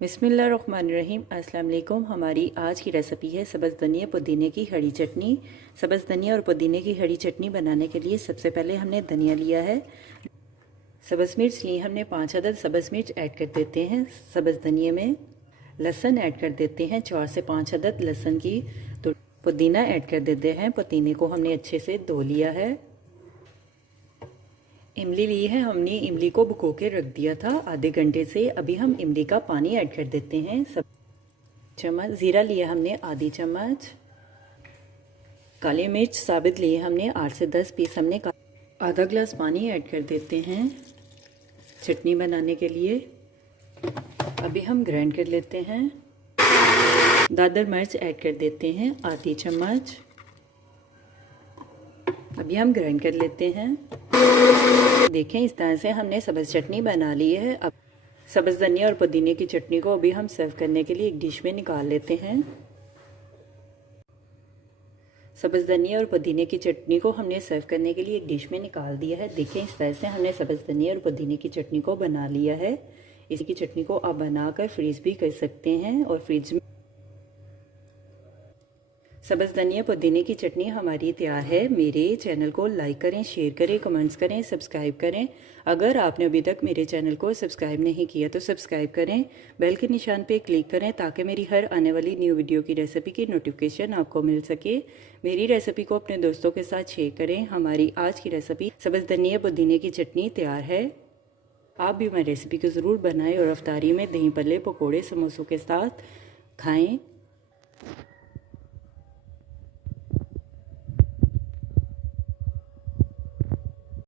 बिस्मिल्लाहिर्रहमानिर्रहीम। अस्सलाम वालेकुम। हमारी आज की रेसिपी है सब्ज़ धनिया पुदीने की हरी चटनी। सब्ज़ धनिया और पुदीने की हरी चटनी बनाने के लिए सबसे पहले हमने धनिया लिया है। सब्ज़ मिर्च ली हमने 5 अदद सब्ज़ मिर्च ऐड कर देते हैं सब्ज़ धनिया में। लहसुन ऐड कर देते हैं 4 से 5 अदद लहसुन की। तो पुदीना ऐड कर देते हैं। पुदीने को हमने अच्छे से धो लिया है। इमली ली है हमने, इमली को भिगो के रख दिया था आधे घंटे से। अभी हम इमली का पानी ऐड कर देते हैं। सब चम्मच ज़ीरा लिया हमने, आधी चम्मच काली मिर्च साबित लिए हमने 8 से 10 पीस हमने। आधा ग्लास पानी ऐड कर देते हैं चटनी बनाने के लिए। अभी हम ग्राइंड कर लेते हैं। दादर मिर्च ऐड कर देते हैं आधी चम्मच। अभी हम ग्राइंड कर लेते हैं। देखें इस तरह से हमने सब्ज़ चटनी बना ली है। अब सब्ज़ धनिया और पुदीने की चटनी को अभी हम सर्व करने के लिए एक डिश में निकाल लेते हैं। सब्ज़ धनिया और पुदीने की चटनी को हमने सर्व करने के लिए एक डिश में निकाल दिया है। देखें इस तरह से हमने सब्ज़ धनिया और पुदीने की चटनी को बना लिया है। इसकी चटनी को आप बनाकर फ्रीज भी कर सकते हैं और फ्रिज में। सब्ज़ धनिया पुदीने की चटनी हमारी तैयार है। मेरे चैनल को लाइक करें, शेयर करें, कमेंट्स करें, सब्सक्राइब करें। अगर आपने अभी तक मेरे चैनल को सब्सक्राइब नहीं किया तो सब्सक्राइब करें, बेल के निशान पे क्लिक करें ताकि मेरी हर आने वाली न्यू वीडियो की रेसिपी की नोटिफिकेशन आपको मिल सके। मेरी रेसिपी को अपने दोस्तों के साथ शेयर करें। हमारी आज की रेसिपी सब्ज़ धनिया पुदीने की चटनी तैयार है। आप भी हमारी रेसिपी को ज़रूर बनाएं और अफ्तारी में दही पल्ले, पकौड़े, समोसों के साथ खाएँ।